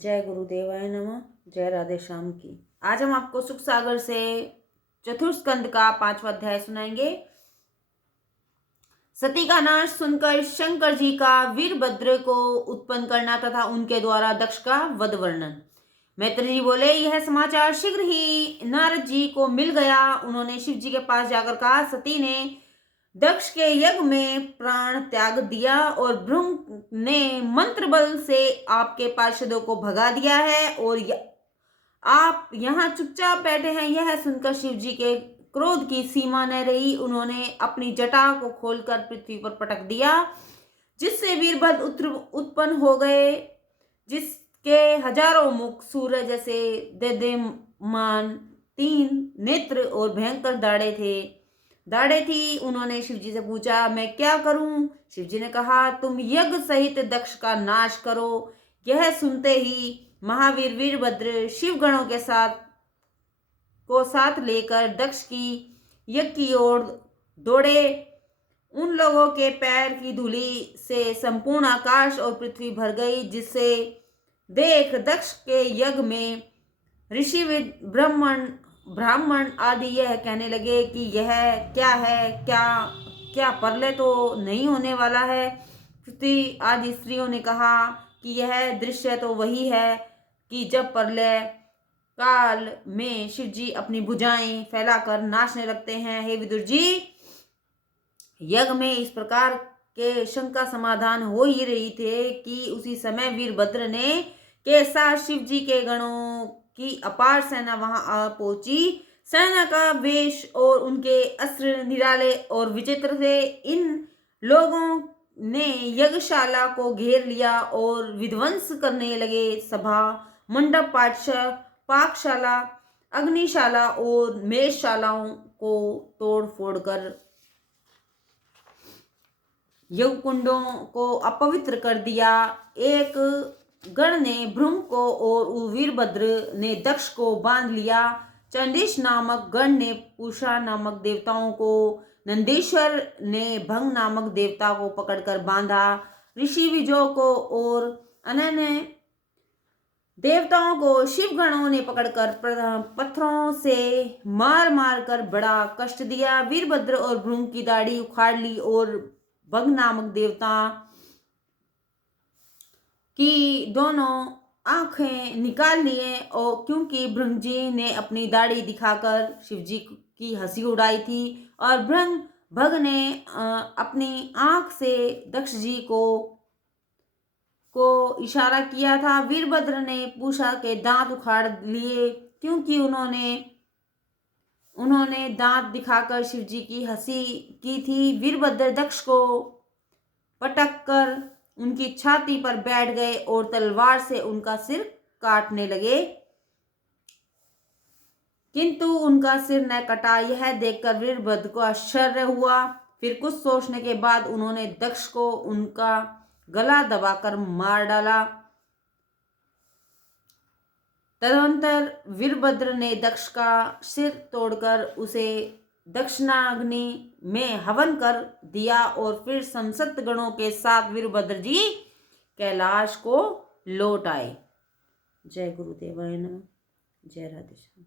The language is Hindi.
जय गुरुदेवाय नमः। जय राधे श्याम की। आज हम आपको सुख सागर से चतुर्थ स्कंद का 5वां अध्याय सुनाएंगे। सती का नाश सुनकर शंकर जी का वीरभद्र को उत्पन्न करना तथा उनके द्वारा दक्ष का वध वर्णन। मैत्री जी बोले, यह समाचार शीघ्र ही नारद जी को मिल गया। उन्होंने शिव जी के पास जाकर कहा, सती ने दक्ष के यज्ञ में प्राण त्याग दिया और भृंग ने मंत्र बल से आपके पार्षदों को भगा दिया है और आप यहाँ चुपचाप बैठे हैं। यह सुनकर शिव जी के क्रोध की सीमा न रही। उन्होंने अपनी जटा को खोलकर पृथ्वी पर पटक दिया, जिससे वीरभद्र उत्पन्न हो गए, जिसके हजारों मुख, सूर्य जैसे देदीप्यमान 3 नेत्र और भयंकर दाढ़े थी। उन्होंने शिवजी से पूछा, मैं क्या करूं? शिवजी ने कहा, तुम यज्ञ सहित दक्ष का नाश करो। यह सुनते ही महावीर वीरभद्र शिव गणों के साथ लेकर दक्ष की यज्ञ की ओर दौड़े। उन लोगों के पैर की धूलि से संपूर्ण आकाश और पृथ्वी भर गई, जिससे देख दक्ष के यज्ञ में ऋषि ब्राह्मण आदि यह कहने लगे कि यह क्या है, क्या प्रलय तो नहीं होने वाला है। श्रुति आदि स्त्रियों ने कहा कि यह दृश्य तो वही है कि जब प्रलय काल में शिव जी अपनी भुजाएं फैलाकर नाचने लगते हैं। हे विदुर जी, यज्ञ में इस प्रकार के शंका समाधान हो ही रही थे कि उसी समय वीरभद्र ने के साथ शिव जी के गणों की अपार सेना वहां आ पहुंची। सेना का वेश और उनके अस्त्र निराले और विचित्र थे। इन लोगों ने यज्ञशाला को घेर लिया और विध्वंस करने लगे। सभा मंडप, पाकशाला, अग्निशाला और मेषशालाओं को तोड़ फोड़ कर यज्ञ कुंडों को अपवित्र कर दिया। एक गण ने भृंग को और वीरभद्र ने दक्ष को बांध लिया। चंडीश नामक गण ने पूषा नामक देवताओं को, नंदीश्वर ने भंग नामक देवता को पकड़कर बांधा। ऋषि विजो को और अन्य देवताओं को शिव गणों ने पकड़कर पत्थरों से मार कर बड़ा कष्ट दिया। वीरभद्र और भृंग की दाढ़ी उखाड़ ली और भंग नामक देवता की दोनों आंखें निकाल लिए, और क्योंकि भृंग जी ने अपनी दाढ़ी दिखाकर शिवजी की हंसी उड़ाई थी और भग ने अपनी आंख से दक्ष जी को इशारा किया था। वीरभद्र ने पूषा के दांत उखाड़ लिए, क्योंकि उन्होंने दांत दिखाकर शिव जी की हंसी की थी। वीरभद्र दक्ष को पटक कर उनकी छाती पर बैठ गए और तलवार से उनका सिर काटने लगे, किंतु उनका सिर न कटा। यह देखकर वीरभद्र को आश्चर्य हुआ। फिर कुछ सोचने के बाद उन्होंने दक्ष को उनका गला दबाकर मार डाला। तदनंतर वीरभद्र ने दक्ष का सिर तोड़कर उसे दक्षिणाग्नि में हवन कर दिया और फिर संसत गणों के साथ वीरभद्र जी कैलाश को लौट आए। जय गुरुदेवाय नमः। जय राधे श्याम।